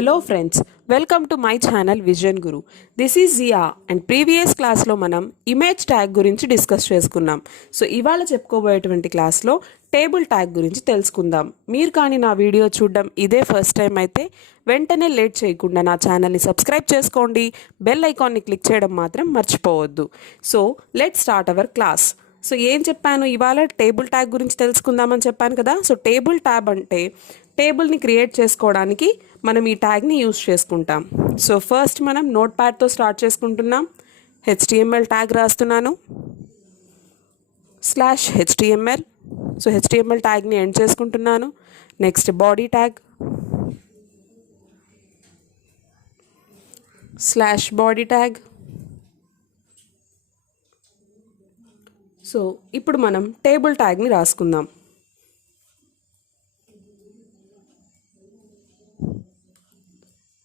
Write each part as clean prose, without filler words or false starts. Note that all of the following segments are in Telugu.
Hello friends, welcome to my channel Vision Guru. This is Zia and previous class లో మనం ఇమేజ్ ట్యాగ్ గురించి డిస్కస్ చేసుకున్నాం. సో ఇవాళ చెప్పుకోబోయేటువంటి క్లాస్లో టేబుల్ ట్యాగ్ గురించి తెలుసుకుందాం. మీరు కానీ నా వీడియో చూడడం ఇదే ఫస్ట్ టైం అయితే వెంటనే లేట్ చేయకుండా నా ఛానల్ని సబ్స్క్రైబ్ చేసుకోండి, బెల్ ఐకాన్ని క్లిక్ చేయడం మాత్రం మర్చిపోవద్దు. So let's start our class. So ఏం చెప్పాను, ఇవాళ టేబుల్ ట్యాగ్ గురించి తెలుసుకుందామని చెప్పాను కదా. సో టేబుల్ ట్యాబ్ అంటే టేబుల్ని క్రియేట్ చేసుకోవడానికి మనం ఈ ట్యాగ్ని యూజ్ చేసుకుంటాం. సో ఫస్ట్ మనం నోట్ ప్యాడ్తో స్టార్ట్ చేసుకుంటున్నాం. HTML ట్యాగ్ రాస్తున్నాను /HTML. సో HTML ట్యాగ్ని ఎండ్ చేసుకుంటున్నాను. Next body tag /body tag. So ఇప్పుడు మనం టేబుల్ ట్యాగ్ని రాసుకుందాం.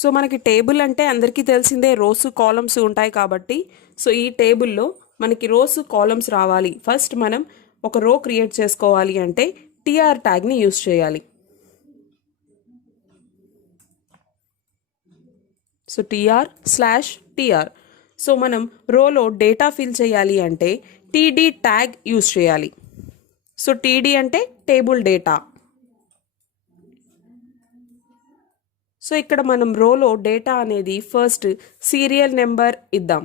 సో మనకి టేబుల్ అంటే అందరికీ తెలిసిందే, రోస్ కాలమ్స్ ఉంటాయి కాబట్టి. సో ఈ టేబుల్లో మనకి రోస్ కాలమ్స్ రావాలి. ఫస్ట్ మనం ఒక రో క్రియేట్ చేసుకోవాలి అంటే TR ట్యాగ్ని యూజ్ చేయాలి. So TR/TR. సో మనం రోలో డేటా ఫిల్ చేయాలి అంటే TD ట్యాగ్ యూజ్ చేయాలి. సో TD అంటే టేబుల్ డేటా. సో ఇక్కడ మనం రోలో డేటా అనేది ఫస్ట్ సీరియల్ నెంబర్ ఇద్దాం.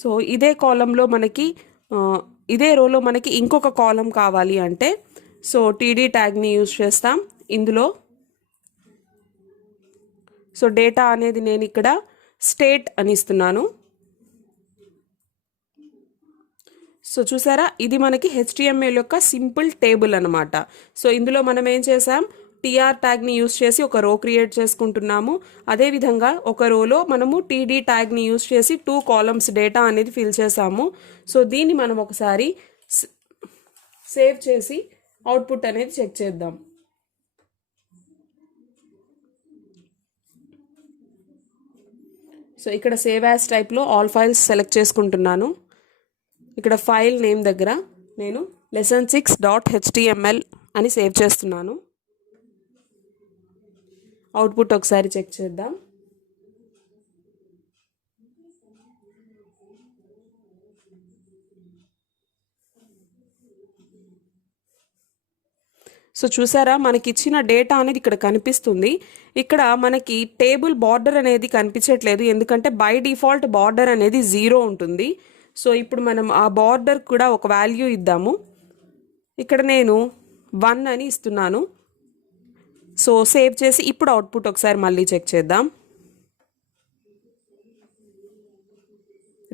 సో ఇదే కాలంలో మనకి ఇదే రోలో మనకి ఇంకొక కాలం కావాలి అంటే సో TD ట్యాగ్ని యూజ్ చేస్తాం ఇందులో. సో డేటా అనేది నేను ఇక్కడ స్టేట్ అని ఇస్తున్నాను. సో చూసారా, ఇది మనకి HTML యొక్క సింపుల్ టేబుల్ అనమాట. సో ఇందులో మనం ఏం చేసాం, TR ట్యాగ్ని యూజ్ చేసి ఒక రో క్రియేట్ చేసుకుంటున్నాము. అదేవిధంగా ఒక రోలో మనము TD ట్యాగ్ని యూజ్ చేసి 2 కాలమ్స్ డేటా అనేది ఫిల్ చేసాము. సో దీన్ని మనం ఒకసారి సేవ్ చేసి అవుట్పుట్ అనేది చెక్ చేద్దాం. సో ఇక్కడ సేవ్ యాజ్ టైప్లో ఆల్ ఫైల్స్ సెలెక్ట్ చేసుకుంటున్నాను. ఇక్కడ ఫైల్ నేమ్ దగ్గర నేను lesson6.html అని సేవ్ చేస్తున్నాను. అవుట్పుట్ ఒకసారి చెక్ చేద్దాం. సో చూసారా, మనకి ఇచ్చిన డేటా అనేది ఇక్కడ కనిపిస్తుంది. ఇక్కడ మనకి టేబుల్ బార్డర్ అనేది కనిపించట్లేదు, ఎందుకంటే బై డిఫాల్ట్ బార్డర్ అనేది 0 ఉంటుంది. సో ఇప్పుడు మనం ఆ బార్డర్ కూడా ఒక వాల్యూ ఇద్దాము. ఇక్కడ నేను 1 అని ఇస్తున్నాను. సో సేవ్ చేసి ఇప్పుడు అవుట్పుట్ ఒకసారి మళ్ళీ చెక్ చేద్దాం.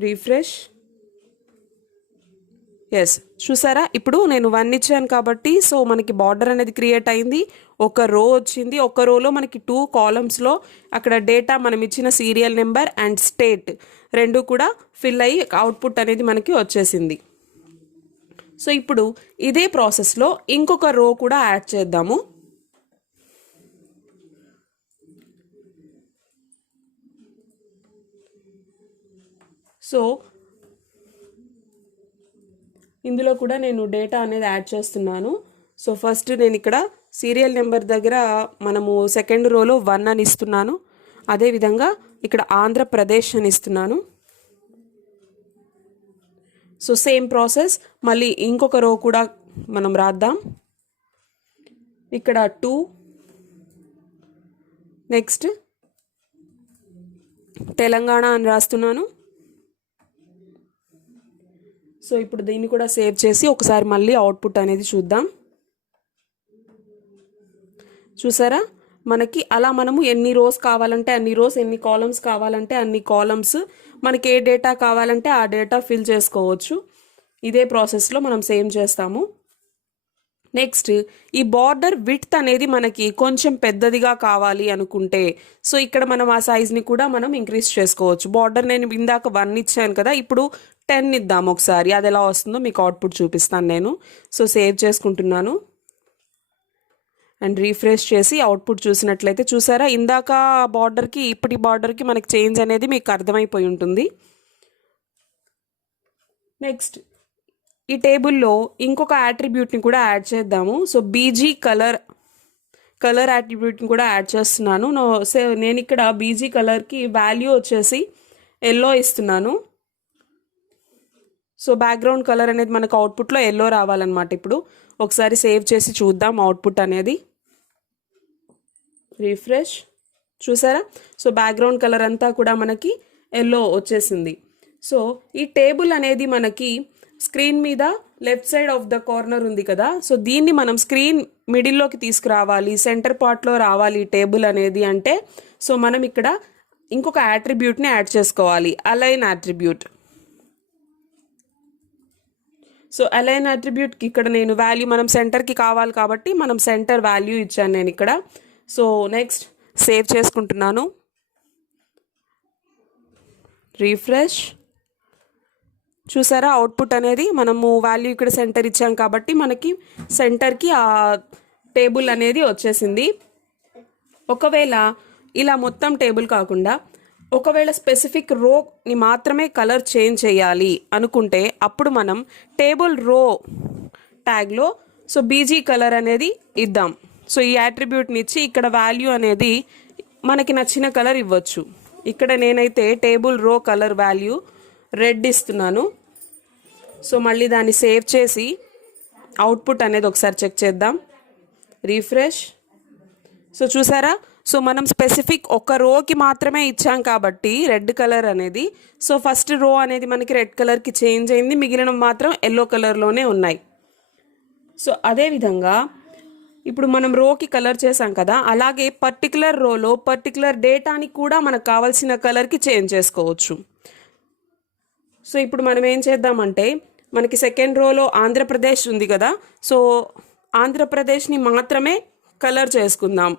రీఫ్రెష్. ఎస్, చూసారా, ఇప్పుడు నేను 1 ఇచ్చాను కాబట్టి సో మనకి బార్డర్ అనేది క్రియేట్ అయింది. ఒక రో వచ్చింది. ఒక రోలో మనకి 2 కాలమ్స్లో అక్కడ డేటా మనం ఇచ్చిన సీరియల్ నెంబర్ అండ్ స్టేట్ రెండు కూడా ఫిల్ అయ్యి అవుట్పుట్ అనేది మనకి వచ్చేసింది. సో ఇప్పుడు ఇదే ప్రాసెస్లో ఇంకొక రో కూడా యాడ్ చేద్దాము. సో ఇందులో కూడా నేను డేటా అనేది యాడ్ చేస్తున్నాను. సో ఫస్ట్ నేను ఇక్కడ సీరియల్ నెంబర్ దగ్గర మనము సెకండ్ రోలో 1 అని ఇస్తున్నాను. అదేవిధంగా ఇక్కడ ఆంధ్రప్రదేశ్ అని ఇస్తున్నాను. సో సేమ్ ప్రాసెస్ మళ్ళీ ఇంకొక రో కూడా మనం రాద్దాం. ఇక్కడ 2, నెక్స్ట్ తెలంగాణ అని రాస్తున్నాను. సో ఇప్పుడు దీన్ని కూడా సేవ్ చేసి ఒకసారి మళ్ళీ అవుట్పుట్ అనేది చూద్దాం. చూసారా, మనకి అలా మనము ఎన్ని రోస్ కావాలంటే అన్ని రోస్, ఎన్ని కాలమ్స్ కావాలంటే అన్ని కాలమ్స్, మనకి ఏ డేటా కావాలంటే ఆ డేటా ఫిల్ చేసుకోవచ్చు. ఇదే ప్రాసెస్లో మనం సేమ్ చేస్తాము. నెక్స్ట్ ఈ బార్డర్ విడ్త్ అనేది మనకి కొంచెం పెద్దదిగా కావాలి అనుకుంటే సో ఇక్కడ మనం ఆ సైజ్ని కూడా మనం ఇంక్రీజ్ చేసుకోవచ్చు. బార్డర్ నేను ఇందాక 1 ఇచ్చాను కదా, ఇప్పుడు 10 ఇద్దాం ఒకసారి. అది ఎలా వస్తుందో మీకు అవుట్పుట్ చూపిస్తాను నేను. సో సేవ్ చేసుకుంటున్నాను అండ్ రీఫ్రెష్ చేసి అవుట్పుట్ చూసినట్లయితే చూసారా, ఇందాక బార్డర్కి ఇప్పటి బార్డర్కి మనకి చేంజ్ అనేది మీకు అర్థమైపోయి ఉంటుంది. నెక్స్ట్ ఈ టేబుల్లో ఇంకొక యాట్రిబ్యూట్ని కూడా యాడ్ చేద్దాము. సో బీజీ కలర్ యాట్రిబ్యూట్ని కూడా యాడ్ చేస్తున్నాను. నేను ఇక్కడ బీజీ కలర్కి వాల్యూ వచ్చేసి ఎల్లో ఇస్తున్నాను. సో బ్యాక్గ్రౌండ్ కలర్ అనేది మనకు అవుట్పుట్లో ఎల్లో రావాలన్నమాట. ఇప్పుడు ఒకసారి సేవ్ చేసి చూద్దాం అవుట్పుట్ అనేది. రిఫ్రెష్, చూసారా? సో బ్యాక్గ్రౌండ్ కలర్ అంతా కూడా మనకి ఎల్లో వచ్చేసింది. సో ఈ టేబుల్ అనేది మనకి స్క్రీన్ మీద left side of the corner ఉంది కదా, సో దీన్ని మనం స్క్రీన్ మిడిల్లోకి తీసుకురావాలి, సెంటర్ పార్ట్లో రావాలి ఈ టేబుల్ అనేది అంటే, సో మనం ఇక్కడ ఇంకొక యాట్రిబ్యూట్ని యాడ్ చేసుకోవాలి, అలైన్ యాట్రిబ్యూట్. సో అలైన్ యాట్రిబ్యూట్కి ఇక్కడ నేను వాల్యూ మనం సెంటర్కి కావాలి కాబట్టి మనం సెంటర్ వాల్యూ ఇచ్చాను నేను ఇక్కడ. సో నెక్స్ట్ సేవ్ చేసుకుంటున్నాను. రీఫ్రెష్, చూసారా అవుట్పుట్ అనేది మనము వాల్యూ ఇక్కడ సెంటర్ ఇచ్చాం కాబట్టి మనకి సెంటర్కి ఆ టేబుల్ అనేది వచ్చేసింది. ఒకవేళ ఇలా మొత్తం టేబుల్ కాకుండా ఒకవేళ స్పెసిఫిక్ రోని మాత్రమే కలర్ చేంజ్ చేయాలి అనుకుంటే అప్పుడు మనం టేబుల్ రో ట్యాగ్లో సో బీజీ కలర్ అనేది ఇద్దాం. సో ఈ యాట్రిబ్యూట్ని ఇచ్చి ఇక్కడ వాల్యూ అనేది మనకి నచ్చిన కలర్ ఇవ్వచ్చు. ఇక్కడ నేనైతే టేబుల్ రో కలర్ వాల్యూ రెడ్ ఇస్తున్నాను. సో మళ్ళీ దాన్ని సేవ్ చేసి అవుట్పుట్ అనేది ఒకసారి చెక్ చేద్దాం. రీఫ్రెష్, సో చూసారా? సో మనం స్పెసిఫిక్ ఒక రోకి మాత్రమే ఇచ్చాం కాబట్టి రెడ్ కలర్ అనేది, సో ఫస్ట్ రో అనేది మనకి రెడ్ కలర్కి చేంజ్ అయింది, మిగిలిన మాత్రం ఎల్లో కలర్లోనే ఉన్నాయి. సో అదేవిధంగా ఇప్పుడు మనం రోకి కలర్ చేసాం కదా, అలాగే పర్టికులర్ రోలో పర్టికులర్ డేటాని కూడా మనకు కావాల్సిన కలర్కి చేంజ్ చేసుకోవచ్చు. సో ఇప్పుడు మనం ఏం చేద్దామంటే మనకి సెకండ్ రోలో ఆంధ్రప్రదేశ్ ఉంది కదా, సో ఆంధ్రప్రదేశ్ని మాత్రమే కలర్ చేసుకుందాం.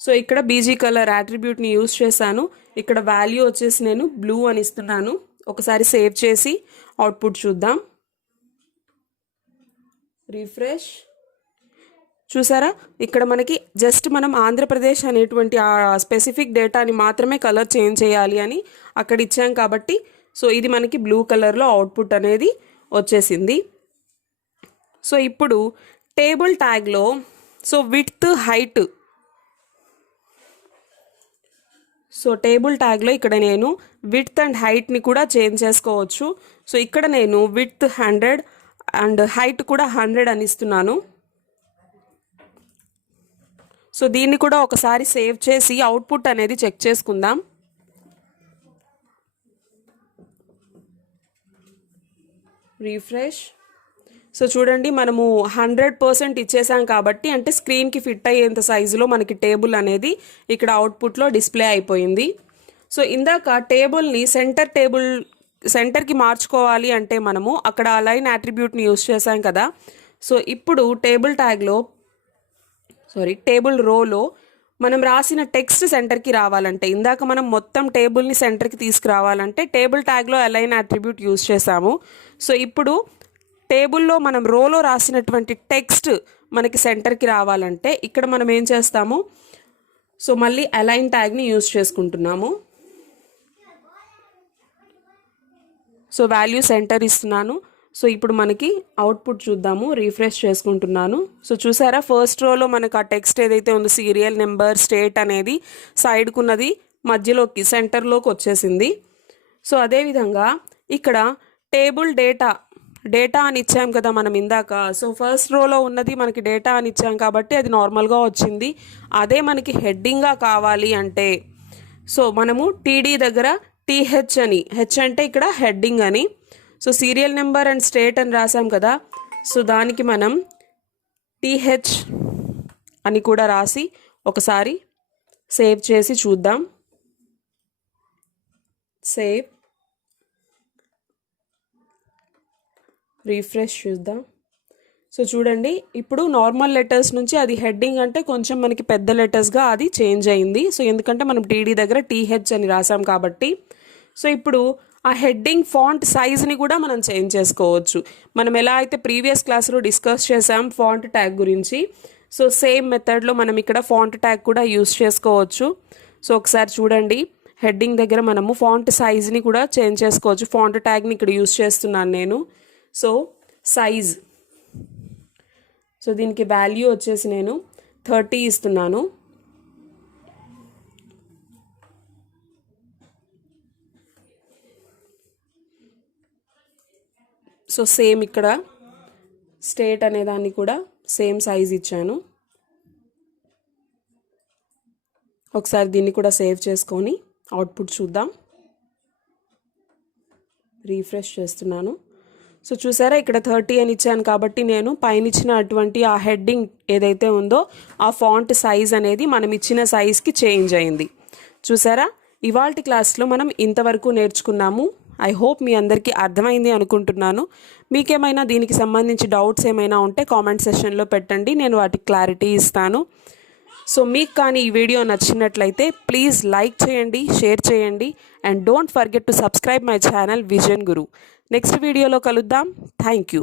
సో ఇక్కడ బీజీ కలర్ యాట్రిబ్యూట్ని యూజ్ చేశాను. ఇక్కడ వాల్యూ వచ్చేసి నేను బ్లూ అని ఇస్తున్నాను. ఒకసారి సేవ్ చేసి అవుట్పుట్ చూద్దాం. రీఫ్రెష్, చూసారా? ఇక్కడ మనకి జస్ట్ మనం ఆంధ్రప్రదేశ్ అనేటువంటి ఆ స్పెసిఫిక్ డేటాని మాత్రమే కలర్ చేంజ్ చేయాలి అని అక్కడ ఇచ్చాం కాబట్టి సో ఇది మనకి బ్లూ కలర్లో అవుట్పుట్ అనేది వచ్చేసింది. సో ఇప్పుడు టేబుల్ ట్యాగ్లో so width height, so table ట్యాగ్లో ఇక్కడ నేను విడ్త్ అండ్ హైట్ని కూడా చేంజ్ చేసుకోవచ్చు. సో ఇక్కడ నేను విడ్త్ 100 అండ్ హైట్ కూడా 100 అని ఇస్తున్నాను. సో దీన్ని కూడా ఒకసారి సేవ్ చేసి అవుట్పుట్ అనేది చెక్ చేసుకుందాం. రీఫ్రెష్, సో చూడండి మనము 100% ఇచ్చేసాం కాబట్టి అంటే స్క్రీన్కి ఫిట్ అయ్యేంత సైజులో మనకి టేబుల్ అనేది ఇక్కడ అవుట్పుట్లో డిస్ప్లే అయిపోయింది. సో ఇందాక టేబుల్ని సెంటర్కి మార్చుకోవాలి అంటే మనము అక్కడ అలైన్ యాట్రిబ్యూట్ని యూజ్ చేసాం కదా. సో ఇప్పుడు టేబుల్ రోలో మనం రాసిన టెక్స్ట్ సెంటర్కి రావాలంటే, ఇందాక మనం మొత్తం టేబుల్ని సెంటర్కి తీసుకురావాలంటే టేబుల్ ట్యాగ్లో అలైన్ యాట్రిబ్యూట్ యూజ్ చేసాము. సో ఇప్పుడు టేబుల్లో మనం రోలో రాసినటువంటి టెక్స్ట్ మనకి సెంటర్కి రావాలంటే ఇక్కడ మనం ఏం చేస్తాము, సో మళ్ళీ అలైన్ ట్యాగ్ని యూజ్ చేసుకుంటున్నాము. సో వాల్యూ సెంటర్ ఇస్తున్నాను. సో ఇప్పుడు మనకి అవుట్పుట్ చూద్దాము. రీఫ్రెష్ చేసుకుంటున్నాను. సో చూసారా ఫస్ట్ రోలో మనకు ఆ టెక్స్ట్ ఏదైతే ఉందో సీరియల్ నెంబర్ స్టేట్ అనేది సైడ్కున్నది మధ్యలోకి సెంటర్లోకి వచ్చేసింది. సో అదేవిధంగా ఇక్కడ టేబుల్ డేటా అని ఇచ్చాం కదా మనం ఇందాక. సో ఫస్ట్ రోలో ఉన్నది మనకి డేటా అని ఇచ్చాం కాబట్టి అది నార్మల్గా వచ్చింది. అదే మనకి హెడ్డింగ్గా కావాలి అంటే సో మనము టీడీ దగ్గర టీహెచ్ అని, హెచ్ అంటే ఇక్కడ హెడ్డింగ్ అని, so serial number and state అని రాసాం కదా, సో దానికి మనం టీహెచ్ అని కూడా రాసి ఒకసారి సేవ్ చేసి చూద్దాం. సేవ్, రీఫ్రెష్ చూద్దాం. సో చూడండి ఇప్పుడు నార్మల్ లెటర్స్ నుంచి అది హెడ్డింగ్ అంటే కొంచెం మనకి పెద్ద లెటర్స్గా అది చేంజ్ అయింది. సో ఎందుకంటే మనం టీడీ దగ్గర టీహెచ్ అని రాసాం కాబట్టి. సో ఇప్పుడు ఆ హెడ్డింగ్ ఫాంట్ సైజ్ని కూడా మనం చేంజ్ చేసుకోవచ్చు. మనం ఎలా అయితే ప్రీవియస్ క్లాస్లో డిస్కస్ చేసాం ఫాంట్ ట్యాగ్ గురించి, సో సేమ్ మెథడ్లో మనం ఇక్కడ ఫాంట్ ట్యాగ్ కూడా యూస్ చేసుకోవచ్చు. సో ఒకసారి చూడండి, హెడ్డింగ్ దగ్గర మనము ఫాంట్ సైజ్ని కూడా చేంజ్ చేసుకోవచ్చు. ఫాంట్ ట్యాగ్ని ఇక్కడ యూస్ చేస్తున్నాను నేను. సో సైజ్, సో దీనికి వాల్యూ వచ్చేసి నేను 30 ఇస్తున్నాను. సో సేమ్ ఇక్కడ స్టేట్ అనే దాన్ని కూడా సేమ్ సైజ్ ఇచ్చాను. ఒకసారి దీన్ని కూడా సేవ్ చేసుకొని అవుట్పుట్ చూద్దాం. రీఫ్రెష్ చేస్తున్నాను. సో చూసారా, ఇక్కడ 30 అని ఇచ్చాను కాబట్టి నేను పైన ఇచ్చిన అటువంటి ఆ హెడ్డింగ్ ఏదైతే ఉందో ఆ ఫాంట్ సైజ్ అనేది మనం ఇచ్చిన సైజ్కి చేంజ్ అయింది. చూసారా, ఇవాల్టి క్లాస్లో మనం ఇంతవరకు నేర్చుకున్నాము. ఐ హోప్ మీ అందరికీ అర్థమైంది అనుకుంటున్నాను. మీకేమైనా దీనికి సంబంధించి డౌట్స్ ఏమైనా ఉంటే కామెంట్ సెషన్లో పెట్టండి, నేను వాటికి క్లారిటీ ఇస్తాను. సో మీకు కానీ ఈ వీడియో నచ్చినట్లయితే ప్లీజ్ లైక్ చేయండి, షేర్ చేయండి and don't forget to subscribe my channel vision Guru. Next వీడియోలో కలుద్దాం. Thank you.